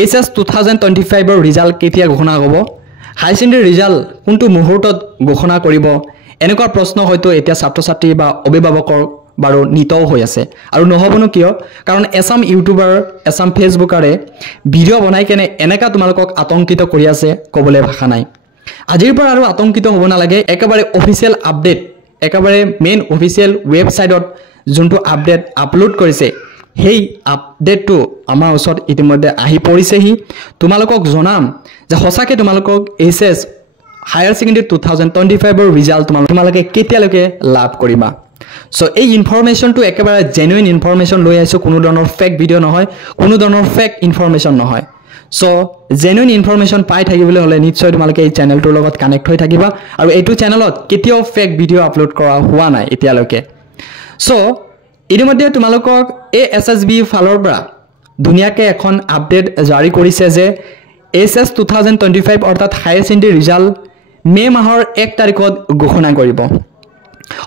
HS 2025 result কেতিয়া ঘোষণা হ'ব হাই সেকেন্ডাৰী ৰিজাল্ট কোনটো মুহূৰ্তত ঘোষণা কৰিব এনেকুৱা প্ৰশ্ন হয়তো এতিয়া ছাত্ৰ ছাত্ৰী বা অভিভাৱকৰ বাৰো নিতও হৈ আছে আৰু নহবনো কিয় কাৰণ এছাম ইউটিউবাৰ এছাম ফেসবুকাৰে ভিডিও বনাই কেনে এনেকা তোমালোকক আতংকিত কৰি আছে কবলে ভাষা নাই আজিৰ পৰা আৰু আতংকিত হ'ব নালাগে একেবাৰে অফিচিয়েল আপডেট একেবাৰে মেইন অফিচিয়েল ওয়েবসাইটত যোনটো আপডেট আপলোড কৰিছে হেই আপডেটটো আমাৰ ওচৰত ইতিমধ্যে আহি পৰিছেহি তোমালোকক জনাম যে হসাকে তোমালোকক এইচএছ হায়াৰ সেকেন্ডাৰী 2025 ৰিজাল্ট তোমালোকে কেতিয়ালৈকে লাভ কৰিবা সো এই ইনফৰমেশনটো একেবাৰে জেনুইন ইনফৰমেশন লৈ আইছো কোনো ধৰণৰ ফেক ভিডিও নহয় কোনো ধৰণৰ ফেক ইনফৰমেশন নহয় সো জেনুইন ইনফৰমেশন পাই থাকিবলৈ হলে নিশ্চয় তোমালোকে এই চেনেলটোৰ লগত কানেক্ট হৈ থাকিবা আৰু এইটো চেনেলত কেতিয়াও ফেক ভিডিও আপলোড কৰা হোৱা নাই এতিয়ালৈকে সো ইতিমধ্যে তোমালোকক এএসএসবি ফালৰ পৰা দুনিয়াকে এখন আপডেট জাৰি কৰিছে যে এইচএছ 2025 অৰ্থাৎ হায়াৰ সেকেন্ডাৰী ৰিজাল্ট মে মাহৰ 1 তাৰিখত ঘোষণা কৰিব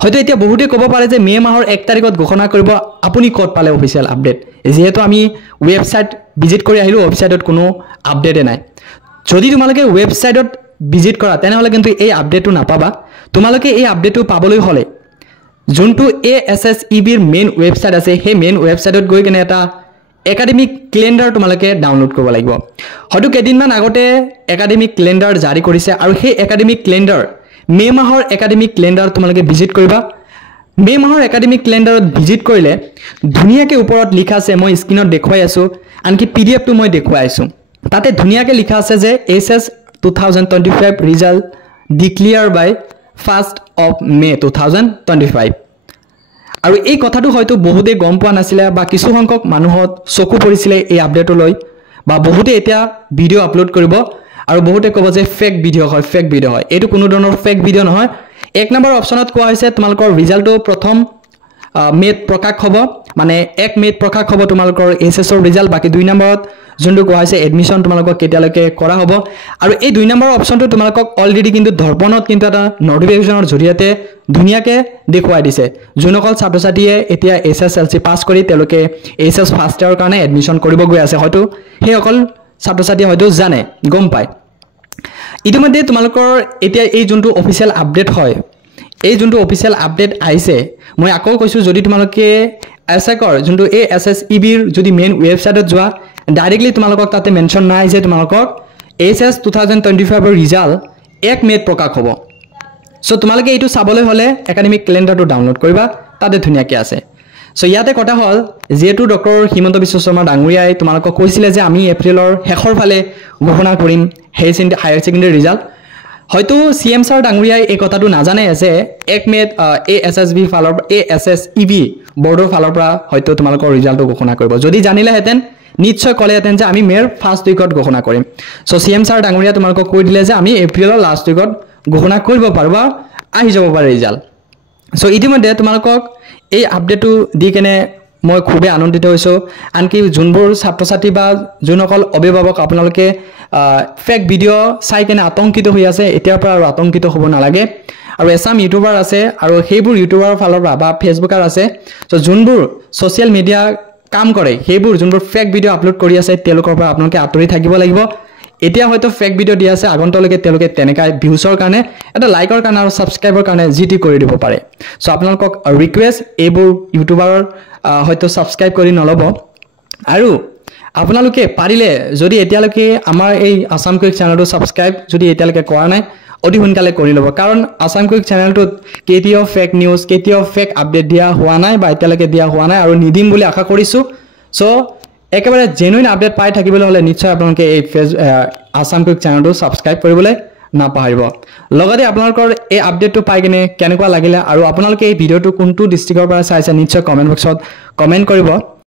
হয়তো এতিয়া বহুতে ক'ব পাৰে যে মে মাহৰ 1 তাৰিখত ঘোষণা কৰিব আপুনি ক'ত পালে অফিচিয়েল আপডেট যেহেতু আমি ওয়েবসাইট ভিজিট কৰি আহিলো ওয়েবসাইটত কোনো আপডেট নাই যদি তোমালোকে ওয়েবসাইটত ভিজিট কৰা তেনেহলে কিন্তু এই আপডেটটো নাপাবা তোমালোকে এই আপডেটটো পাবলৈ হলে যোনটো এএসএসইবিৰ মেইন ওয়েবসাইট আছে সেই মেইন ওয়েবসাইটত গৈ কেনে এটা একাডেমিক ক্যালেন্ডাৰ তোমালোকে ডাউনলোড কৰিব লাগিব হয়তো কেদিনমান আগতে একাডেমিক ক্যালেন্ডাৰ জাৰি কৰিছে আৰু সেই একাডেমিক ক্যালেন্ডাৰ মে মাহৰ একাডেমিক ক্যালেন্ডাৰ তোমালোকে ভিজিট কৰিবা মে মাহৰ একাডেমিক ক্যালেন্ডাৰত ভিজিট কৰিলে ধুনিয়াকে ওপৰত লিখা আছে মই স্ক্ৰিনত দেখুৱাই আছো আনকি পিডিএফটো মই দেখুৱাই আছো তাতে ধুনিয়াকে লিখা আছে যে HS 2025 result declare by 1st of May 2025 আৰু এই কথাটো হয়তো বহুতে গম পোৱা নাছিলে বা কিছু সংখ্যক মানুহত চকু পৰিছিলে এই আপডেটটো লৈ বা বহুতে এতিয়া ভিডিও আপলোড কৰিব আৰু বহুতে ক'ব যে ফেক ভিডিও হয় এটো কোনো ধৰণৰ ফেক ভিডিও নহয় এক নম্বৰ অপচনত কোৱা হৈছে তোমালোকৰ ৰিজাল্টটো প্ৰথম মেত প্ৰকাশ হ'ব মানে 1 মেত প্ৰকাশ হ'ব তোমালোকৰ এইচএছৰ ৰিজাল্ট বাকি 2 নম্বৰত যোনটো কোৱা হৈছে এডমিশন তোমালোকক কেতিয়ালৈকে কৰা হ'ব আৰু এই 2 নম্বৰ অপচনটো তোমালোকক অলৰেডি কিন্তু দৰ্পণত কিন্তু এটা নোটিফিকেশনৰ জৰিয়তে ধুনিয়াকে দেখুৱাই দিছে যোনসকল ছাত্ৰ ছাত্ৰীয়ে এতিয়া এছএছএলসি পাস কৰি তেওঁলোকে এইচএছ ফাৰ্ষ্ট ইয়াৰৰ কাৰণে এডমিশন কৰিব গৈ আছে হয়তো সেই অকল ছাত্ৰ ছাত্ৰী হয়তো জানে গম পায় ইতিমধ্যে তোমালোকৰ এতিয়া এই যোনটো অফিচিয়েল আপডেট হয় এই যোনটো অফিচিয়েল আপডেট আইছে মই আকৌ কৈছো যদি তোমালোকে এছএকৰ যোনটো এএসএসইবিৰ যদি মেইন ওয়েবসাইটত যোৱা ডাইৰেক্টলি তোমালোকক তাতে মেনশন নাই যে তোমালোকক এইচএছ 2025 ৰিজাল্ট 1 মেত প্ৰকাশ হ'ব সো তোমালোকে এইটো চাবলৈ হলে একাডেমিক ক্যালেন্ডাৰটো ডাউনলোড কৰিবা তাতে ধুনিয়াকে আছে সো ইয়াতে কথা হল যেটো ডক্টৰ হিমন্ত বিশ্ব শৰ্মা ডাঙৰীয়াই তোমালোকক কৈছিলে যে আমি এপ্ৰিলৰ শেষৰ ফালে ঘোষণা কৰিম হায়াৰ সেকেন্ডাৰী ৰিজাল্ট হয়তো সিএম স্যাৰ ডাঙৰীয়াই এই কথাটো নাজানে যে 1 মেত এএসএসবি ফালৰ এএসএসইবি বৰ্ডৰ ফালৰ পৰা হয়তো তোমালোকৰ ৰিজাল্টটো ঘোষণা কৰিব যদি জানিলে হেতেন নিশ্চয় কলেহেতেন যে আমি মেৰ ফাৰ্ষ্ট উইকত ঘোষণা কৰিম সো সিএম স্যাৰ ডাঙৰীয়া তোমালোকক কৈ দিলে যে আমি এপ্ৰিলৰ লাষ্ট উইকত ঘোষণা কৰিব পাৰবা আহি যাব পাৰে ৰিজাল্ট সো ইতিমধ্যে তোমালোকক এই আপডেটটো দি কেনে মই খুবে আনন্দিত হৈছো আনকি যোনবোৰ ছাত্ৰ ছাত্ৰী বা যোনসকল অভিভাৱক আপোনালোকে ফেক ভিডিও চাই কেনে আতংকিত হৈ আছে এতিয়াৰ পৰা আৰু আতংকিত হ'ব নালাগে আৰু এছাম ইউটিউবাৰ আছে আৰু সেইবোৰ ইউটিউবাৰৰ ফালৰ পৰা বা ফেসবুকাৰ আছে সো যোনবোৰ সোশ্যাল মিডিয়া কাম কৰে সেইবোৰ যোনবোৰ ফেক ভিডিও আপলোড কৰি আছে তেওঁলোকৰ পৰা আপোনালোকে আঁতৰি থাকিব লাগিব এতিয়া হয়তো ফেক ভিডিও দি আছে আগন্তলৈকে তেওঁলোকে তেনেকা ভিউছৰ কাৰণে এটা লাইকৰ কাৰণে আৰু সাবস্ক্ৰাইবৰ কাৰণে জিটি কৰি দিব পাৰে সো আপোনালোকক ৰিকুৱেষ্ট এইবোৰ ইউটিউবাৰৰ হয়তো সাবস্ক্ৰাইব কৰি নলব আৰু আপোনালোকে পাৰিলে যদি এতিয়ালৈকে আমাৰ এই আসাম কুইক চেনেলটো সাবস্ক্ৰাইব যদি এতিয়ালৈকে কৰা নাই অতি সোনকালে কৰি লব কাৰণ আসাম কুইক চেনেলটোত কেতিয়াও ফেক নিউজ কেতিয়াও ফেক আপডেট দিয়া হোৱা নাই বা এতিয়ালৈকে দিয়া হোৱা নাই আৰু নিদিম বুলি আশা কৰিছো সো একেবাৰে জেনুইন আপডেট পাই থাকিবলৈ হলে নিশ্চয় আপোনালোকে এই আসাম কুইক চেনেলটো সাবস্ক্ৰাইব কৰিবলৈ নাপাহৰিব লগতে আপোনালোকৰ এই আপডেটটো পাই কিনে কেনেকুৱা লাগিলে আৰু আপোনালোকে এই ভিডিওটো কোনটো ডিস্ট্ৰিক্টৰ পৰা চাইছে নিশ্চয় কমেন্ট বক্সত কমেন্ট কৰিব